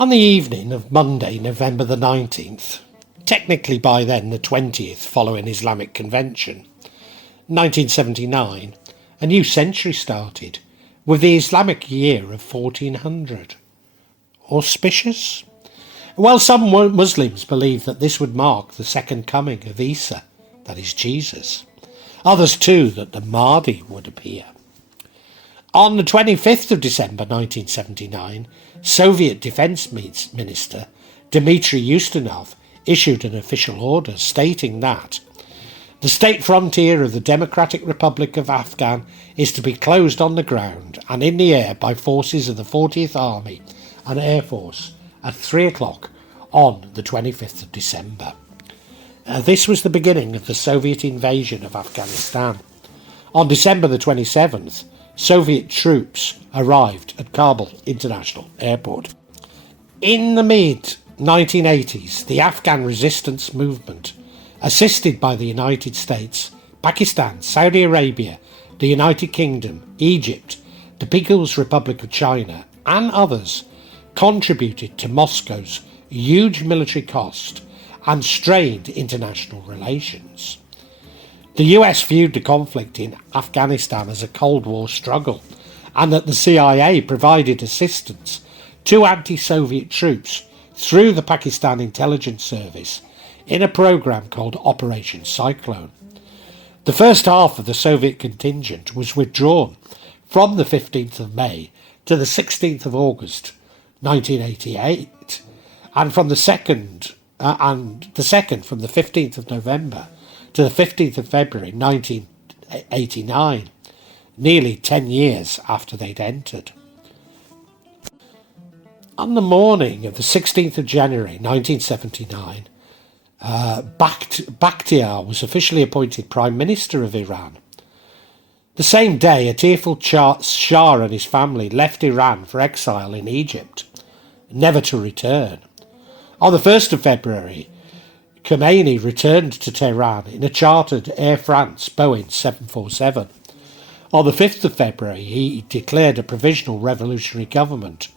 On the evening of Monday, November the 19th, technically by then the 20th following Islamic convention, 1979, a new century started with the Islamic year of 1400. Auspicious? Well, some Muslims believe that this would mark the second coming of Isa, that is Jesus. Others too that the Mahdi would appear. On the 25th of December 1979, Soviet Defence Minister Dmitry Ustinov issued an official order stating that the state frontier of the Democratic Republic of Afghanistan is to be closed on the ground and in the air by forces of the 40th Army and Air Force at 3 o'clock on the 25th of December. This was the beginning of the Soviet invasion of Afghanistan. On December the 27th, Soviet troops arrived at Kabul International Airport. In the mid-1980s, the Afghan resistance movement, assisted by the United States, Pakistan, Saudi Arabia, the United Kingdom, Egypt, the People's Republic of China, and others, contributed to Moscow's huge military cost and strained international relations. The US viewed the conflict in Afghanistan as a Cold War struggle, and that the CIA provided assistance to anti-Soviet troops through the Pakistan Intelligence Service in a program called Operation Cyclone. The first half of the Soviet contingent was withdrawn from the 15th of May to the 16th of August 1988, and the second from the 15th of November to the 15th of February 1989, nearly 10 years after they'd entered. On the morning of the 16th of January 1979, Bakhtiar was officially appointed Prime Minister of Iran. The same day, a tearful Shah and his family left Iran for exile in Egypt, never to return. On the 1st of February, Khomeini returned to Tehran in a chartered Air France Boeing 747. On the 5th of February, he declared a provisional revolutionary government,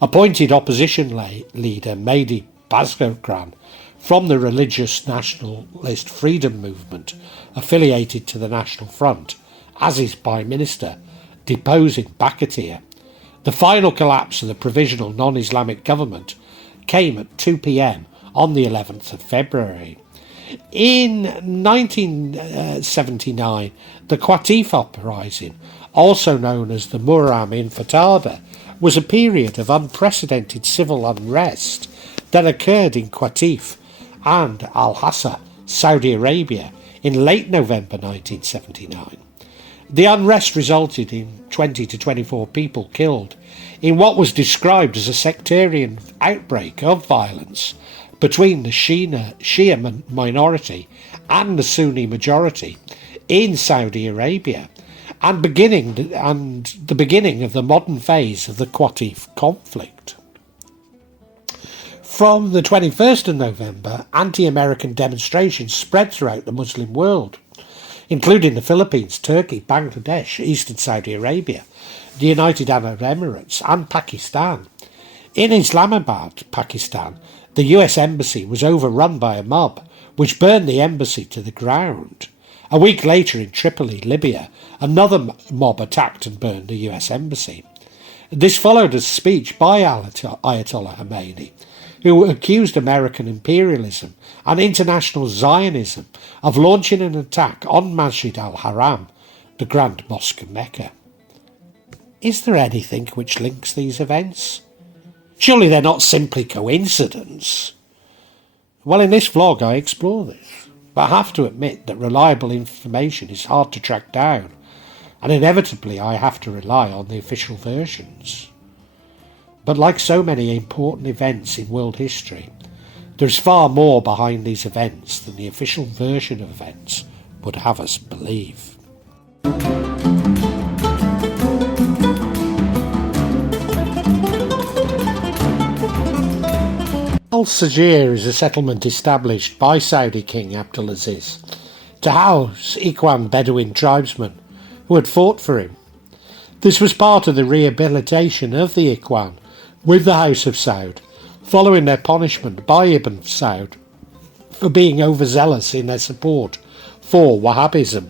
appointed opposition leader Mahdi from the religious nationalist freedom movement affiliated to the National Front as his Prime Minister, deposing Bakhtiar. The final collapse of the provisional non-Islamic government came at 2 p.m. on the 11th of February. In 1979, the Qatif uprising, also known as the Muharram Intifada, was a period of unprecedented civil unrest that occurred in Qatif and al-Haram, Saudi Arabia, in late November 1979. The unrest resulted in 20 to 24 people killed in what was described as a sectarian outbreak of violence between the Shia minority and the Sunni majority in Saudi Arabia, and the beginning of the modern phase of the Qatif conflict. From the 21st of November, anti-American demonstrations spread throughout the Muslim world, including the Philippines, Turkey, Bangladesh, Eastern Saudi Arabia, the United Arab Emirates, and Pakistan. In Islamabad, Pakistan, the US embassy was overrun by a mob, which burned the embassy to the ground. A week later in Tripoli, Libya, another mob attacked and burned the US embassy. This followed a speech by Ayatollah Khomeini, who accused American imperialism and international Zionism of launching an attack on Masjid al-Haram, the Grand Mosque of Mecca. Is there anything which links these events? Surely they're not simply coincidence. Well, in this vlog I explore this, but I have to admit that reliable information is hard to track down, and inevitably I have to rely on the official versions. But like so many important events in world history, there's far more behind these events than the official version of events would have us believe. Al-Sajir is a settlement established by Saudi King Abdulaziz to house Ikhwan Bedouin tribesmen who had fought for him This was part of the rehabilitation of the Ikhwan with the House of Saud, following their punishment by Ibn Saud for being overzealous in their support for Wahhabism.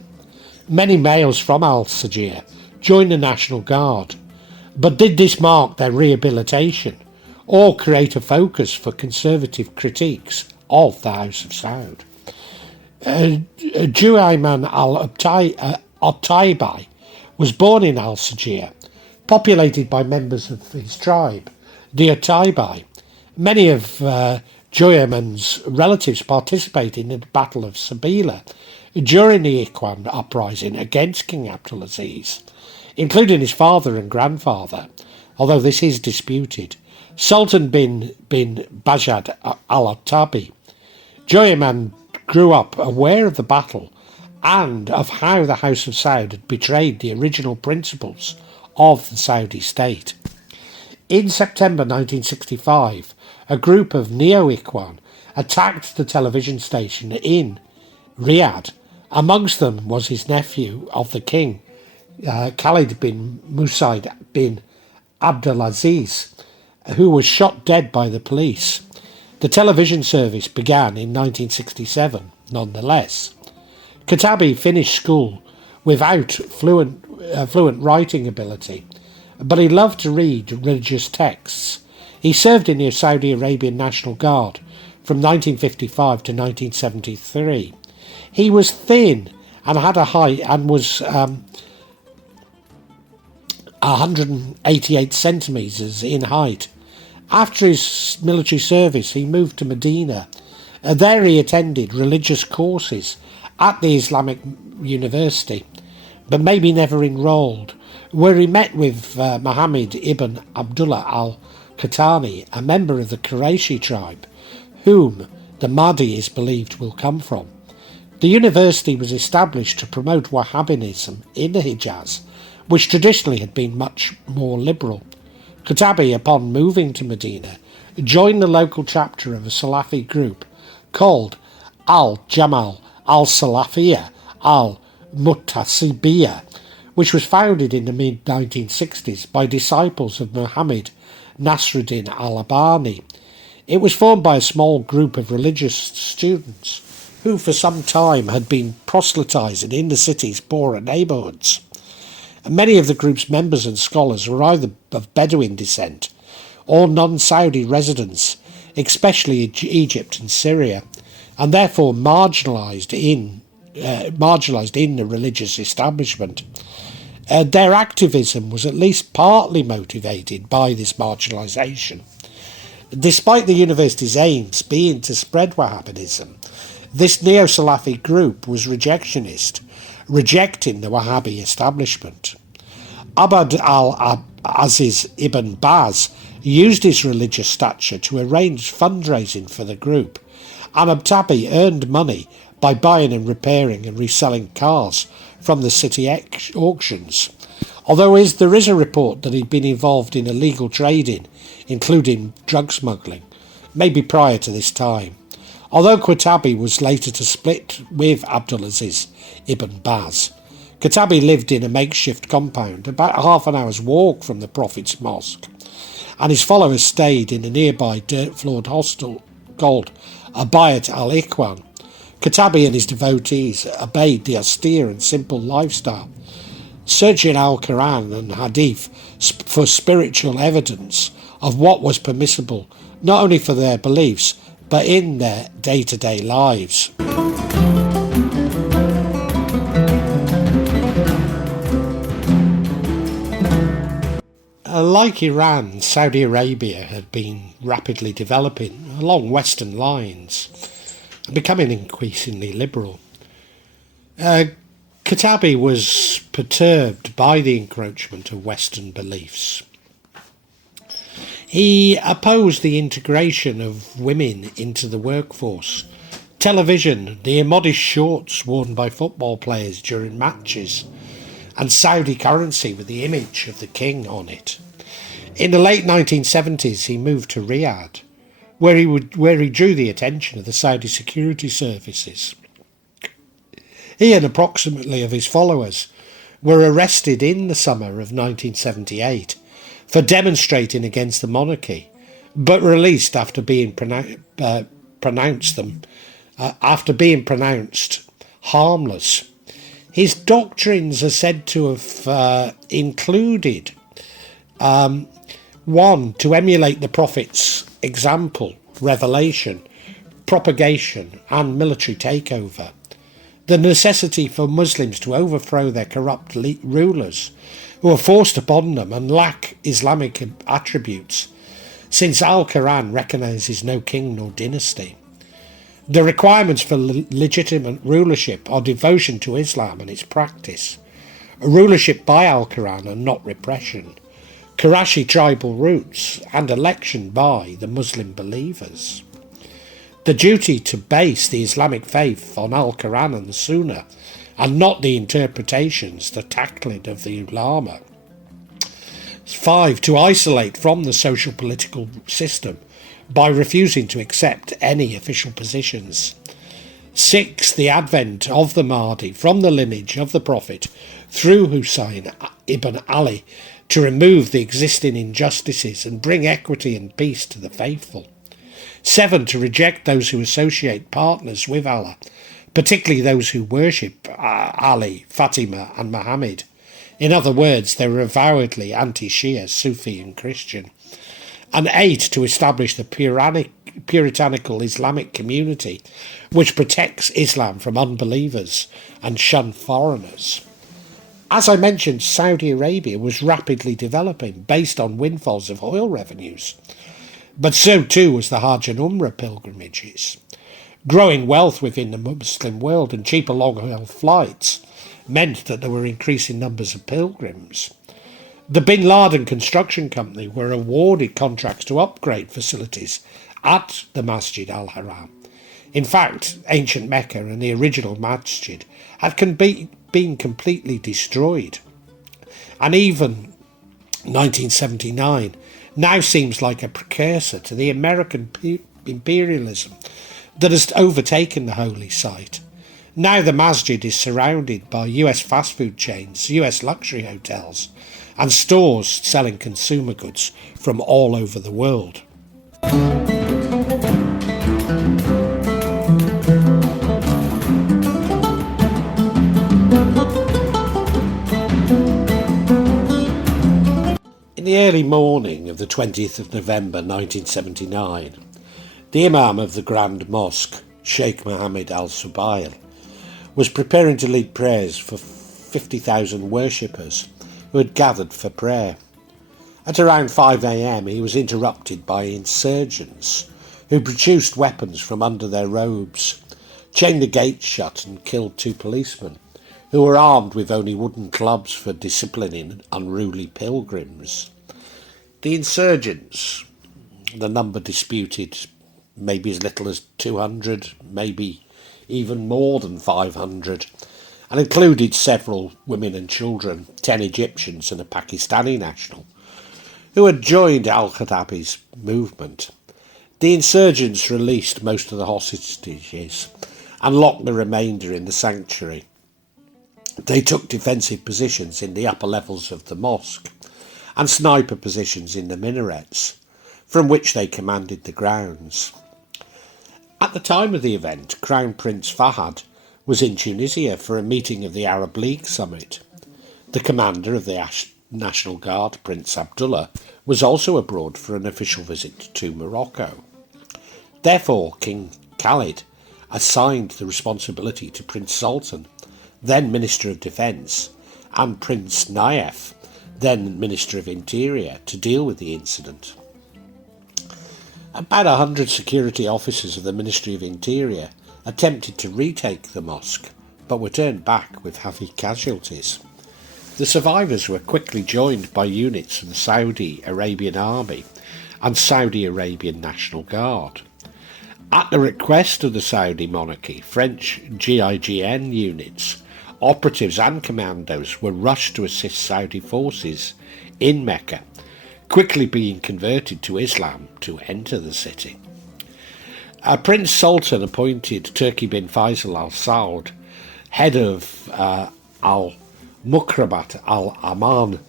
Many males from al-Sajir joined the National Guard, but did this mark their rehabilitation or create a focus for conservative critiques of the House of Saud? Juayman al-Taibai was born in al-Sajir, populated by members of his tribe, the Taibai. Many of Juayman's relatives participated in the Battle of Sabila during the Ikhwan uprising against King Abdulaziz, including his father and grandfather, although this is disputed, Sultan bin Bajad al-Attabi. Juayman grew up aware of the battle and of how the House of Saud had betrayed the original principles of the Saudi state. In September 1965, a group of Neo-Ikhwan attacked the television station in Riyadh. Amongst them was his nephew of the king, Khalid bin Musaid bin Abdulaziz, who was shot dead by the police. The television service began in 1967, nonetheless. Katabi finished school without fluent writing ability, but he loved to read religious texts. He served in the Saudi Arabian National Guard from 1955 to 1973. He was thin and had a height and was 188 centimetres in height. After his military service, he moved to Medina. There he attended religious courses at the Islamic University, but maybe never enrolled, where he met with Muhammad ibn Abdullah al-Qahtani, a member of the Qurayshi tribe, whom the Mahdi is believed will come from. The university was established to promote Wahhabism in the Hijaz, which traditionally had been much more liberal. Katabi, upon moving to Medina, joined the local chapter of a Salafi group called Al-Jamal al-Salafiyya al-Muttasibiyya, which was founded in the mid-1960s by disciples of Muhammad Nasruddin al-Albani. It was formed by a small group of religious students who for some time had been proselytizing in the city's poorer neighbourhoods. Many of the group's members and scholars were either of Bedouin descent or non-Saudi residents, especially in Egypt and Syria, and therefore marginalised in the religious establishment. Their activism was at least partly motivated by this marginalisation. Despite the university's aims being to spread Wahhabism, this neo-Salafi group was rejectionist, rejecting the Wahhabi establishment. Abd al-Aziz ibn Baz used his religious stature to arrange fundraising for the group, and Abtabi earned money by buying and repairing and reselling cars from the city auctions. Although there is a report that he'd been involved in illegal trading, including drug smuggling, maybe prior to this time. Although Katabi was later to split with Abdulaziz ibn Baz, Katabi lived in a makeshift compound about half an hour's walk from the Prophet's Mosque, and his followers stayed in a nearby dirt-floored hostel called Abayat al-Ikhwan. Katabi and his devotees obeyed the austere and simple lifestyle, searching al-Quran and Hadith for spiritual evidence of what was permissible, not only for their beliefs, but in their day-to-day lives. Like Iran, Saudi Arabia had been rapidly developing along Western lines, becoming increasingly liberal. Katabi was perturbed by the encroachment of Western beliefs. He opposed the integration of women into the workforce, television, the immodest shorts worn by football players during matches, and Saudi currency with the image of the king on it. In the late 1970s, he moved to Riyadh, where he drew the attention of the Saudi security services. He and approximately of his followers were arrested in the summer of 1978 for demonstrating against the monarchy, but released after being pronounced harmless. His doctrines are said to have included 1. To emulate the Prophet's example, revelation, propagation and military takeover. The necessity for Muslims to overthrow their corrupt rulers who are forced upon them and lack Islamic attributes, since al-Haram recognises no king nor dynasty. The requirements for legitimate rulership are devotion to Islam and its practice, rulership by al-Haram and not repression, Qurayshi tribal roots, and election by the Muslim believers. The duty to base the Islamic faith on al-Quran and the Sunnah, and not the interpretations, the taqlid of the ulama. 5. To isolate from the social political system by refusing to accept any official positions. 6. The advent of the Mahdi from the lineage of the Prophet through Hussein ibn Ali to remove the existing injustices and bring equity and peace to the faithful. 7. To reject those who associate partners with Allah, particularly those who worship Ali, Fatima and Muhammad. In other words, they were avowedly anti-Shia, Sufi and Christian. And 8. To establish the puritanical Islamic community which protects Islam from unbelievers and shun foreigners. As I mentioned, Saudi Arabia was rapidly developing based on windfalls of oil revenues. But so too was the Hajj and Umrah pilgrimages. Growing wealth within the Muslim world and cheaper long-haul flights meant that there were increasing numbers of pilgrims. The Bin Laden Construction Company were awarded contracts to upgrade facilities at the Masjid al-Haram. In fact, ancient Mecca and the original masjid had been completely destroyed. And even 1979 now seems like a precursor to the American imperialism that has overtaken the holy site. Now the masjid is surrounded by US fast food chains, US luxury hotels, and stores selling consumer goods from all over the world. In the early morning of the 20th of November 1979, the Imam of the Grand Mosque, Sheikh Mohammed al-Subail, was preparing to lead prayers for 50,000 worshippers who had gathered for prayer. At around 5 a.m. he was interrupted by insurgents who produced weapons from under their robes, chained the gates shut and killed 2 policemen who were armed with only wooden clubs for disciplining unruly pilgrims. The insurgents, the number disputed, maybe as little as 200, maybe even more than 500, and included several women and children, 10 Egyptians and a Pakistani national, who had joined al-Khadabi's movement. The insurgents released most of the hostages and locked the remainder in the sanctuary. They took defensive positions in the upper levels of the mosque and sniper positions in the minarets, from which they commanded the grounds. At the time of the event, Crown Prince Fahd was in Tunisia for a meeting of the Arab League summit. The commander of the National Guard, Prince Abdullah, was also abroad for an official visit to Morocco. Therefore, King Khalid assigned the responsibility to Prince Sultan, then Minister of Defence, and Prince Nayef, then Minister of Interior, to deal with the incident. About 100 security officers of the Ministry of Interior attempted to retake the mosque, but were turned back with heavy casualties. The survivors were quickly joined by units of the Saudi Arabian Army and Saudi Arabian National Guard. At the request of the Saudi monarchy, French GIGN units, operatives and commandos were rushed to assist Saudi forces in Mecca, quickly being converted to Islam to enter the city. Prince Sultan appointed Turki bin Faisal al Saud, head of al-Muwahhidun Mukrabat al-Aman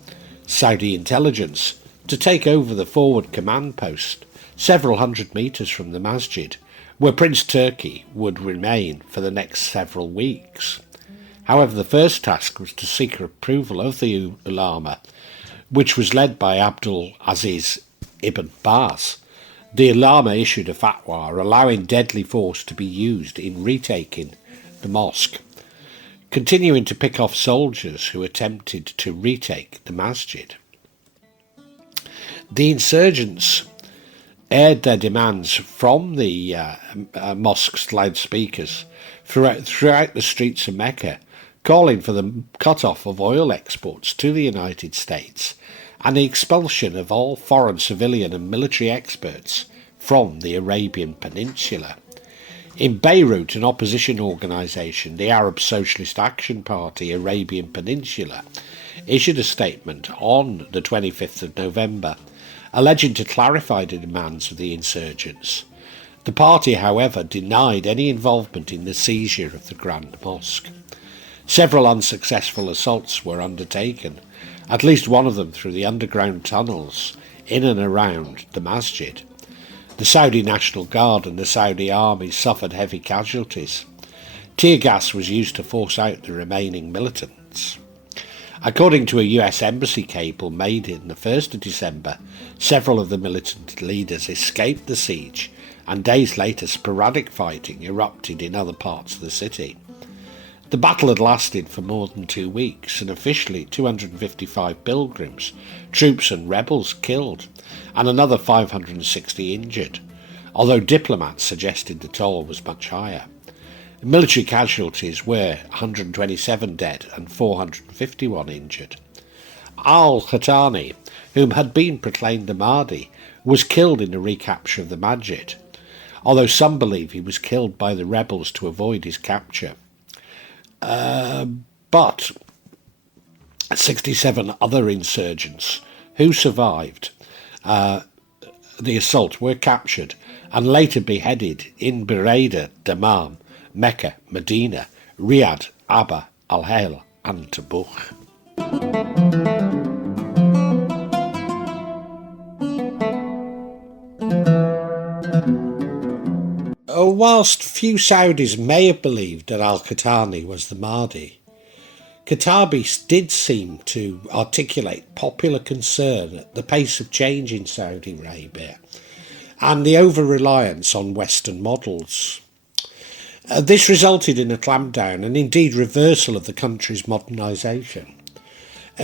Saudi intelligence to take over the forward command post several hundred metres from the masjid, where Prince Turki would remain for the next several weeks. However, the first task was to seek approval of the ulama, which was led by Abdul Aziz ibn Baz. The ulama issued a fatwa allowing deadly force to be used in retaking the mosque, continuing to pick off soldiers who attempted to retake the masjid. The insurgents aired their demands from the mosque's loudspeakers throughout the streets of Mecca, calling for the cut-off of oil exports to the United States and the expulsion of all foreign civilian and military experts from the Arabian Peninsula. In Beirut, an opposition organisation, the Arab Socialist Action Party Arabian Peninsula, issued a statement on the 25th of November, alleging to clarify the demands of the insurgents. The party, however, denied any involvement in the seizure of the Grand Mosque. Several unsuccessful assaults were undertaken, at least one of them through the underground tunnels in and around the masjid. The Saudi National Guard and the Saudi Army suffered heavy casualties. Tear gas was used to force out the remaining militants. According to a US Embassy cable made in the 1st of December, several of the militant leaders escaped the siege, and days later sporadic fighting erupted in other parts of the city. The battle had lasted for more than 2 weeks, and officially 255 pilgrims, troops and rebels killed, and another 560 injured, although diplomats suggested the toll was much higher. Military casualties were 127 dead and 451 injured. Al-Khatani, whom had been proclaimed the Mahdi, was killed in the recapture of the masjid, although some believe he was killed by the rebels to avoid his capture. But 67 other insurgents who survived the assault were captured and later beheaded in Buraidah, Dammam, Mecca, Medina, Riyadh, Abba, Al-Hail and Tabuk. Whilst few Saudis may have believed that al-Khatani was the Mahdi, Katabi did seem to articulate popular concern at the pace of change in Saudi Arabia and the over-reliance on Western models. This resulted in a clampdown and indeed reversal of the country's modernisation,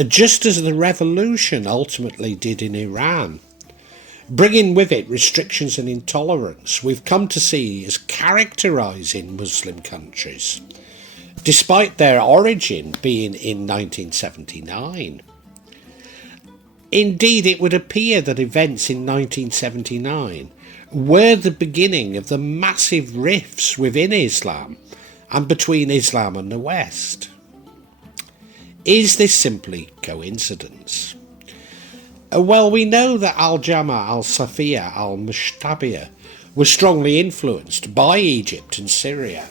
just as the revolution ultimately did in Iran, bringing with it restrictions and intolerance we've come to see as characterising Muslim countries, despite their origin being in 1979. Indeed, it would appear that events in 1979 were the beginning of the massive rifts within Islam and between Islam and the West. Is this simply coincidence? Well, we know that al-Jama al-Safiya al-Mushtabiyah was strongly influenced by Egypt and Syria,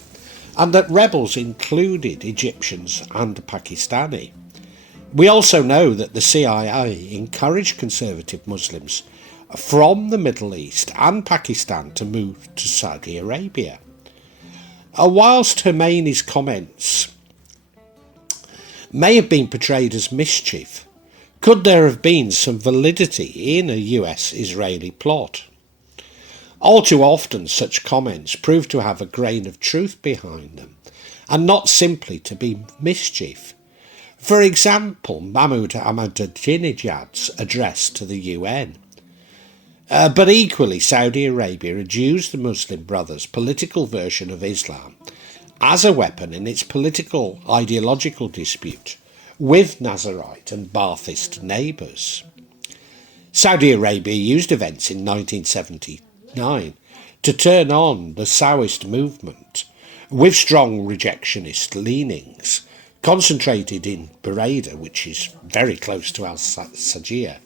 and that rebels included Egyptians and Pakistani. We also know that the CIA encouraged conservative Muslims from the Middle East and Pakistan to move to Saudi Arabia. Whilst Khomeini's comments may have been portrayed as mischief, could there have been some validity in a US-Israeli plot? All too often such comments prove to have a grain of truth behind them, and not simply to be mischief. For example, Mahmoud Ahmadinejad's address to the UN. But equally, Saudi Arabia had used the Muslim Brothers' political version of Islam as a weapon in its political ideological dispute with Nazarite and Baathist neighbours. Saudi Arabia used events in 1979 to turn on the Saoist movement with strong rejectionist leanings, concentrated in Buraidah, which is very close to al-Sajiyah,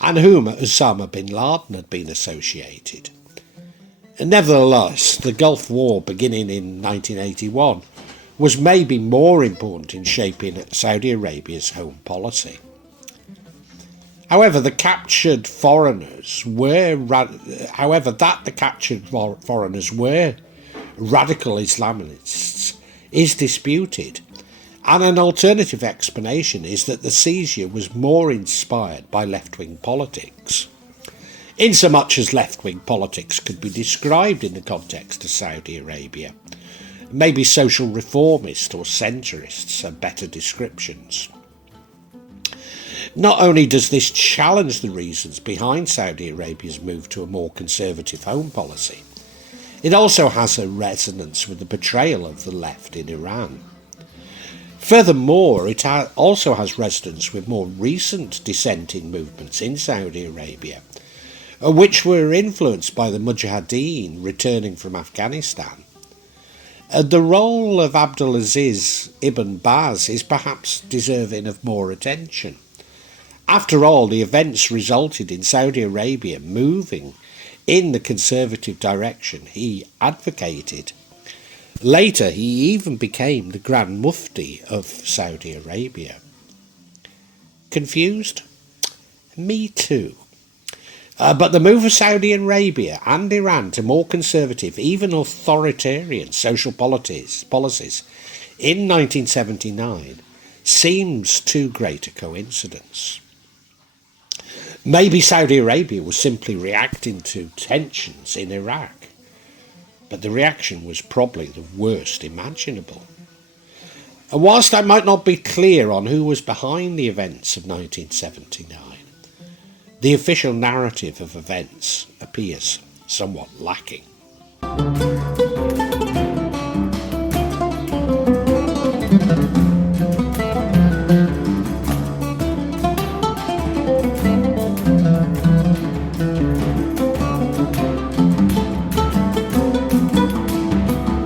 and whom Osama bin Laden had been associated. Nevertheless, the Gulf War beginning in 1981 was maybe more important in shaping Saudi Arabia's home policy. However, the captured foreigners were radical Islamists is disputed, and an alternative explanation is that the seizure was more inspired by left-wing politics, insomuch as left-wing politics could be described in the context of Saudi Arabia. Maybe social reformists or centrists are better descriptions. Not only does this challenge the reasons behind Saudi Arabia's move to a more conservative home policy, it also has a resonance with the betrayal of the left in Iran. Furthermore, it also has resonance with more recent dissenting movements in Saudi Arabia, which were influenced by the Mujahideen returning from Afghanistan. The role of Abdulaziz ibn Baz is perhaps deserving of more attention. After all, the events resulted in Saudi Arabia moving in the conservative direction he advocated. Later, he even became the Grand Mufti of Saudi Arabia. Confused? Me too. But the move of Saudi Arabia and Iran to more conservative, even authoritarian social policies in 1979 seems too great a coincidence. Maybe Saudi Arabia was simply reacting to tensions in Iraq, but the reaction was probably the worst imaginable. And whilst I might not be clear on who was behind the events of 1979, the official narrative of events appears somewhat lacking.